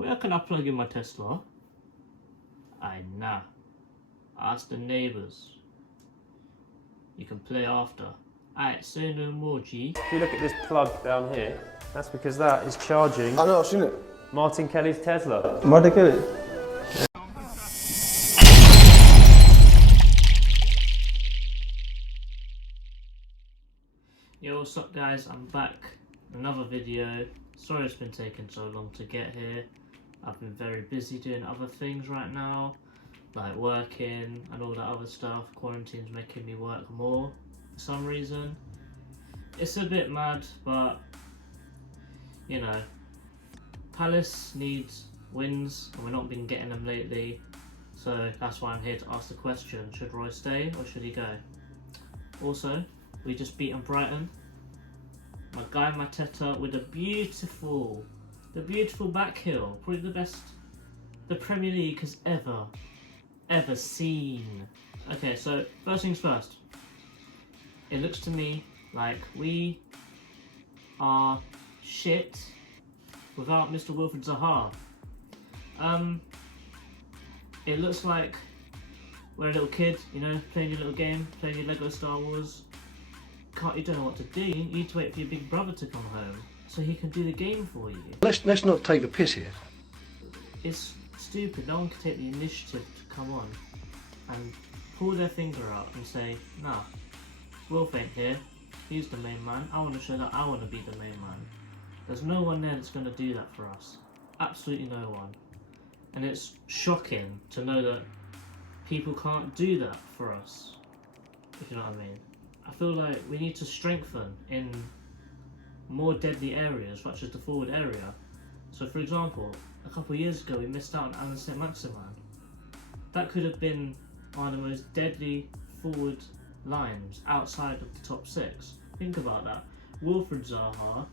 Where can I plug in my Tesla? Nah. Ask the neighbours. You can play after. Alright, say no more, G. If you look at this plug down here, that's because that is charging I know, I've seen it. Martin Kelly's Tesla. Martin Kelly. Yo, what's up guys? I'm back. Another video. Sorry it's been taking so long to get here. I've been very busy doing other things right now, like working and all that other stuff. Quarantine's making me work more for some reason. It's a bit mad, but you know, Palace needs wins and we've not been getting them lately, so that's why I'm here to ask the question, should Roy stay or should he go? Also, we just beaten Brighton. My guy Mateta with the beautiful back heel, probably the best the Premier League has ever seen. Okay, so first things first, it looks to me like we are shit without Mr. Wilfried Zaha. It looks like we're a little kid, you know, playing your little game, playing your Lego Star Wars. You don't know what to do. You need to wait for your big brother to come home so he can do the game for you. Let's not take the piss here. It's stupid. No one can take the initiative to come on and pull their finger out and say, nah, Wilf ain't here. He's the main man. I want to show that I want to be the main man. There's no one there that's going to do that for us. Absolutely no one. And it's shocking to know that people can't do that for us, if you know what I mean. I feel like we need to strengthen in more deadly areas, such as the forward area. So for example, a couple of years ago we missed out on Alan Saint-Maximin. That could have been one of the most deadly forward lines outside of the top six. Think about that. Wilfried Zaha,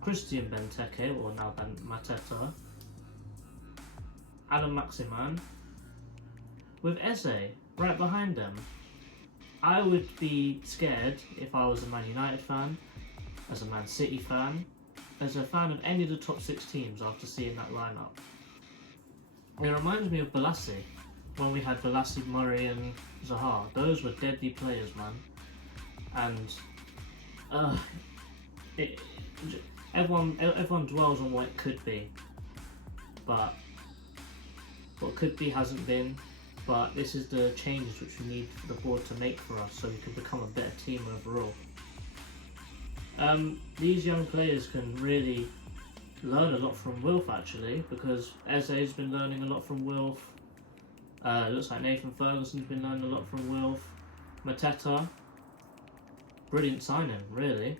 Christian Benteke, or now Mateta, Alan Maximin, with Eze right behind them. I would be scared if I was a Man United fan, as a Man City fan, as a fan of any of the top six teams after seeing that lineup. It reminds me of Balassi, when we had Balassi, Murray and Zaha. Those were deadly players, man. And everyone dwells on what it could be, but what could be hasn't been. But this is the changes which we need for the board to make for us so we can become a better team overall. These young players can really learn a lot from Wilf actually, because Eze's been learning a lot from Wilf. It looks like Nathan Ferguson's been learning a lot from Wilf. Mateta, brilliant signing, really.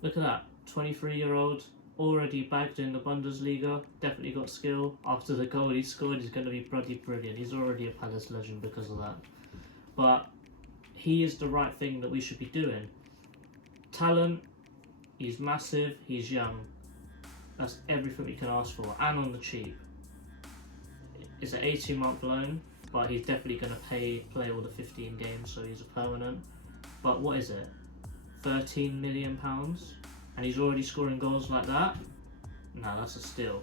Look at that, 23-year-old, already bagged in the Bundesliga, definitely got skill. After the goal he scored, he's going to be bloody brilliant. He's already a Palace legend because of that. But he is the right thing that we should be doing. Talent, he's massive, he's young. That's everything we can ask for, and on the cheap. It's an 18-month loan, but he's definitely going to play all the 15 games, so he's a permanent. But what is it? £13 million? And he's already scoring goals like that? No, that's a steal.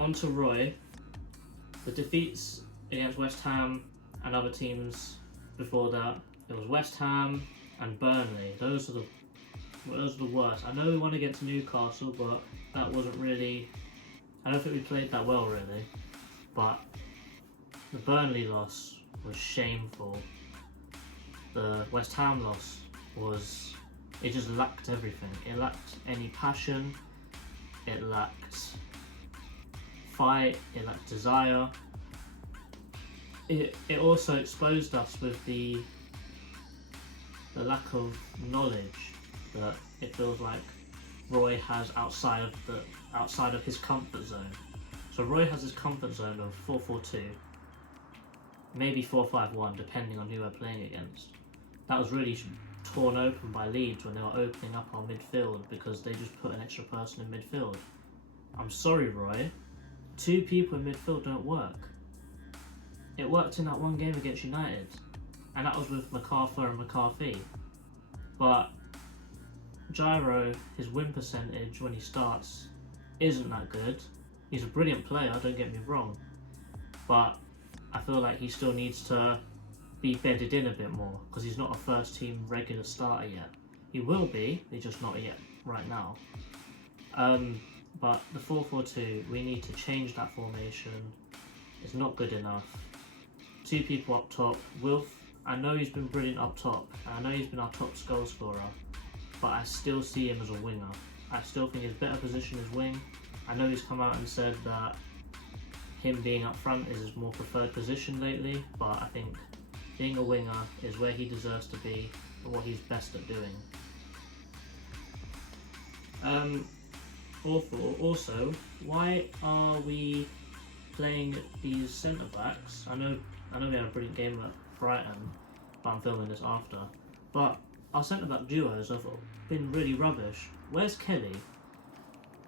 On to Roy. The defeats against West Ham and other teams before that, it was West Ham and Burnley. Those are the worst. I know we won against Newcastle, but that wasn't really... I don't think we played that well, really. But the Burnley loss was shameful. The West Ham loss was... It just lacked everything. It lacked any passion, it lacked fight, it lacked desire. It also exposed us with the lack of knowledge that it feels like Roy has outside of his comfort zone. So Roy has his comfort zone of 4-4-2, maybe 4-5-1, depending on who we're playing against. That was really torn open by Leeds when they were opening up our midfield because they just put an extra person in midfield. I'm sorry, Roy. 2 people in midfield don't work. It worked in that one game against United, and that was with MacArthur and McCarthy. But Gyro, his win percentage when he starts isn't that good. He's a brilliant player, don't get me wrong, but I feel like he still needs to be bedded in a bit more because he's not a first team regular starter yet. He will be, he's just not yet right now. But the 4-4-2, we need to change that formation. It's not good enough. 2 people up top. Wilf, I know he's been brilliant up top, and I know he's been our top goal scorer, but I still see him as a winger. I still think his better position is wing. I know he's come out and said that him being up front is his more preferred position lately, but I think being a winger is where he deserves to be and what he's best at doing. Also, why are we playing these centre backs? I know we had a brilliant game at Brighton, but I'm filming this after. But our centre back duos have been really rubbish. Where's Kelly?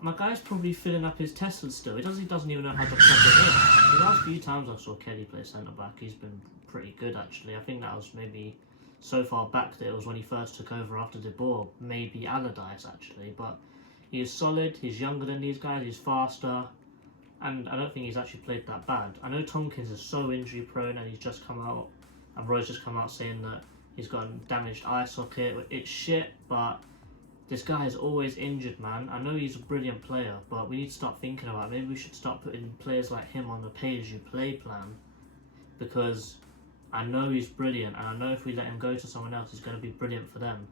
My guy's probably filling up his Tesla still. He doesn't even know how to plug it in. The last few times I saw Kelly play centre back, he's been pretty good actually. I think that was maybe so far back that it was when he first took over after De Boer, maybe Allardyce actually. But he is solid. He's younger than these guys. He's faster. And I don't think he's actually played that bad. I know Tompkins is so injury prone and he's just come out, and Roy's just come out saying that he's got a damaged eye socket. It's shit, but this guy is always injured, man. I know he's a brilliant player, but we need to start thinking about it. Maybe we should start putting players like him on the pay-as-you-play plan, because I know he's brilliant, and I know if we let him go to someone else, he's going to be brilliant for them.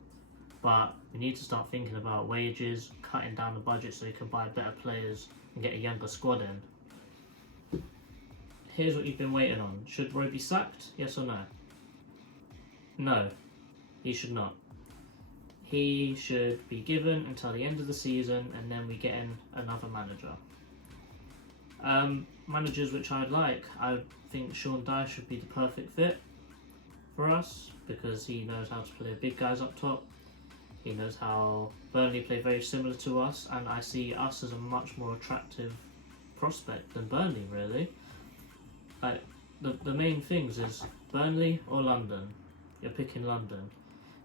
But we need to start thinking about wages, cutting down the budget so you can buy better players and get a younger squad in. Here's what you've been waiting on. Should Roy be sacked? Yes or no? No, he should not. He should be given until the end of the season, and then we get in another manager. Managers which I'd like, I think Sean Dyche should be the perfect fit for us because he knows how to play big guys up top. He knows how Burnley play very similar to us, and I see us as a much more attractive prospect than Burnley, really. Like, the main things is Burnley or London. You're picking London.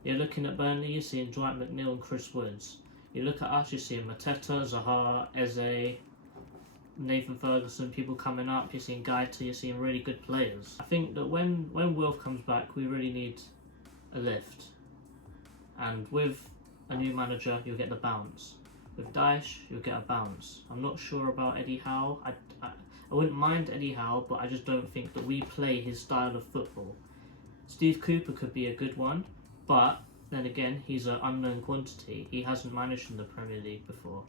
You're looking at Burnley, you're seeing Dwight McNeil and Chris Woods. You look at us, you're seeing Mateta, Zaha, Eze, Nathan Ferguson, people coming up. You're seeing Gaeta, you're seeing really good players. I think that when Wilf comes back, we really need a lift. And with a new manager, you'll get the bounce. With Dyche, you'll get a bounce. I'm not sure about Eddie Howe. I wouldn't mind Eddie Howe, but I just don't think that we play his style of football. Steve Cooper could be a good one, but then again, he's an unknown quantity. He hasn't managed in the Premier League before.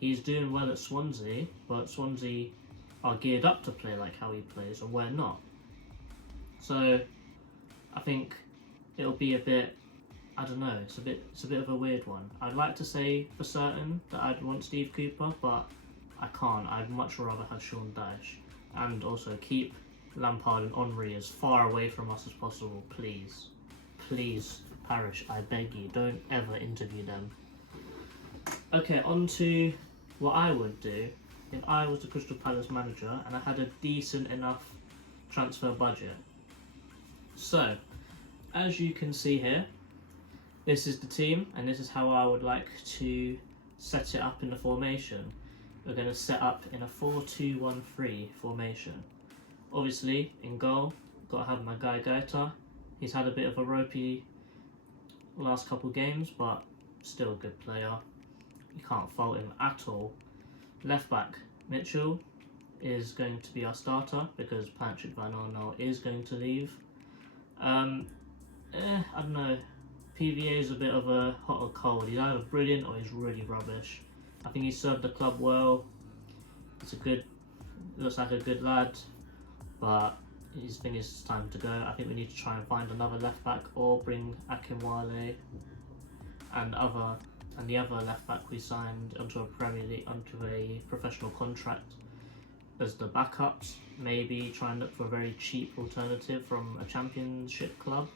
He's doing well at Swansea, but Swansea are geared up to play like how he plays, and we're not. So I think it'll be a bit, I don't know, it's a bit of a weird one. I'd like to say for certain that I'd want Steve Cooper, but I can't. I'd much rather have Sean Dyche. And also keep Lampard and Henry as far away from us as possible, please. Please, Parish, I beg you, don't ever interview them. Okay, on to what I would do if I was the Crystal Palace manager and I had a decent enough transfer budget. So, as you can see here, this is the team, and this is how I would like to set it up in the formation. We're going to set up in a 4-2-1-3 formation. Obviously, in goal, got to have my guy Gaeta. He's had a bit of a ropey last couple games, but still a good player. You can't fault him at all. Left back, Mitchell is going to be our starter because Patrick Van Arnold is going to leave. I don't know. PVA is a bit of a hot or cold. He's either brilliant or he's really rubbish. I think he served the club well. Looks like a good lad, but I think it's time to go. I think we need to try and find another left back or bring Akinwale and the other left back we signed onto a professional contract as the backups. Maybe try and look for a very cheap alternative from a championship club.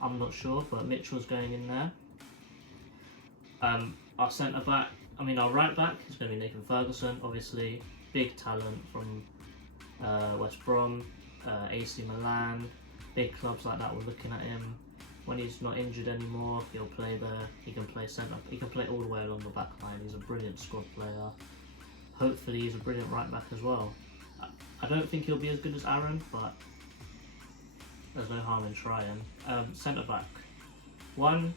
I'm not sure, but Mitchell's going in there. Our right back is going to be Nathan Ferguson, obviously. Big talent from West Brom, AC Milan, big clubs like that. We're looking at him. When he's not injured anymore, he'll play there. He can play centre. He can play all the way along the back line. He's a brilliant squad player. hopefully he's a brilliant right back as well. I don't think he'll be as good as Aaron, but there's no harm in trying. Centre back. One,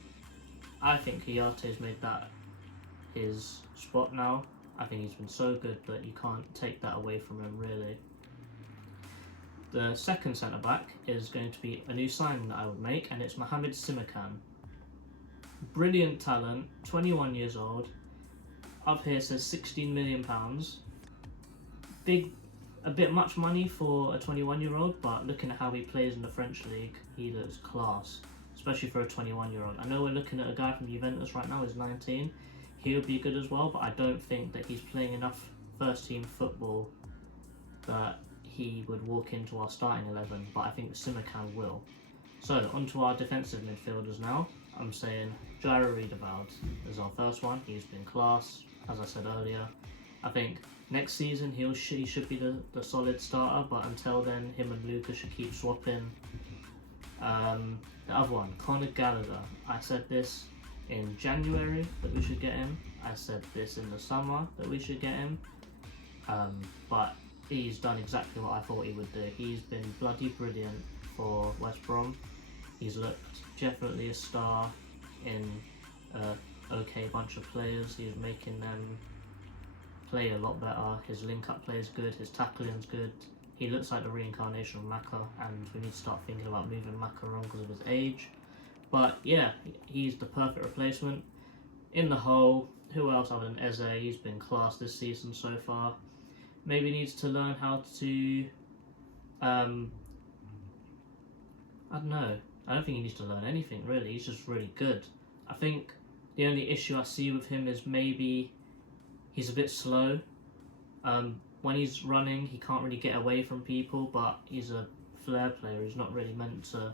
I think Hayate's made that his spot now. I think he's been so good that you can't take that away from him, really. The second centre back is going to be a new signing that I would make, and it's Mohamed Simakan. Brilliant talent, 21 years old. Up here says £16 million. A bit much money for a 21-year-old, but looking at how he plays in the French league, he looks class, especially for a 21-year-old. I know we're looking at a guy from Juventus right now, who's 19. He would be good as well, but I don't think that he's playing enough first-team football that he would walk into our starting 11, but I think Simakan will. So, onto our defensive midfielders now. I'm saying Jairo Riedewald is our first one. He's been class, as I said earlier. I think next season he should be the solid starter, but until then, him and Lucas should keep swapping. The other one, Conor Gallagher. I said this in January that we should get him. I said this in the summer that we should get him. But he's done exactly what I thought he would do. He's been bloody brilliant for West Brom. He's looked definitely a star in an okay bunch of players. He's making them play a lot better. His link-up play is good. His tackling's good. He looks like the reincarnation of Maka, and we need to start thinking about moving Maka on because of his age. But yeah, he's the perfect replacement. In the whole, who else other than Eze? He's been class this season so far. Maybe needs to learn how to, I don't know. I don't think he needs to learn anything really. He's just really good. I think the only issue I see with him is maybe he's a bit slow. When he's running, he can't really get away from people, but he's a flair player. He's not really meant to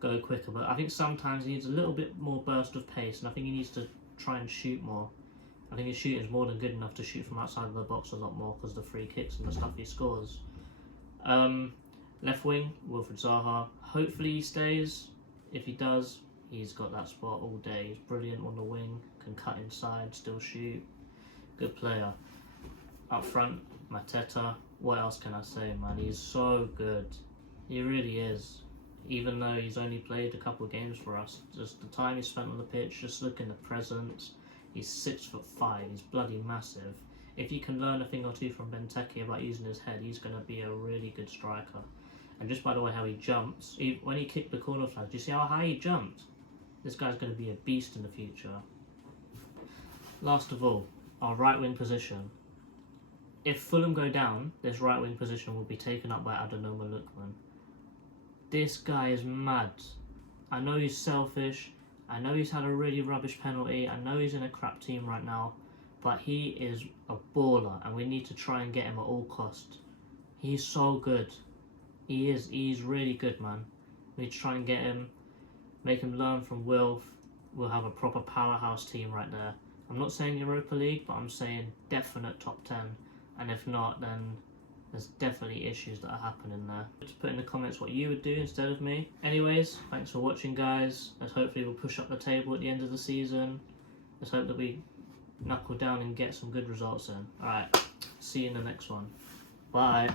go quicker. But I think sometimes he needs a little bit more burst of pace, and I think he needs to try and shoot more. I think his shooting is more than good enough to shoot from outside of the box a lot more because of the free kicks and the stuff he scores. Left wing, Wilfried Zaha. Hopefully he stays. If he does, he's got that spot all day. He's brilliant on the wing, can cut inside, still shoot. Good player. Up front, Mateta. What else can I say, man? He's so good. He really is. Even though he's only played a couple of games for us, just the time he spent on the pitch, just looking at the presence. He's 6'5", he's bloody massive. If you can learn a thing or two from Benteke about using his head, he's going to be a really good striker. And just by the way how he jumps, when he kicked the corner flag, do you see how high he jumped? This guy's going to be a beast in the future. Last of all, our right wing position. If Fulham go down, this right wing position will be taken up by Adenoma Lookman. This guy is mad. I know he's selfish. I know he's had a really rubbish penalty. I know he's in a crap team right now. But he is a baller and we need to try and get him at all costs. He's so good. He is. He's really good, man. We need to try and get him. Make him learn from Wilf. We'll have a proper powerhouse team right there. I'm not saying Europa League, but I'm saying definite top 10. And if not, then there's definitely issues that are happening there. Just put in the comments what you would do instead of me. Anyways, thanks for watching, guys. Let's hopefully we'll push up the table at the end of the season. Let's hope that we knuckle down and get some good results in. Alright, see you in the next one. Bye.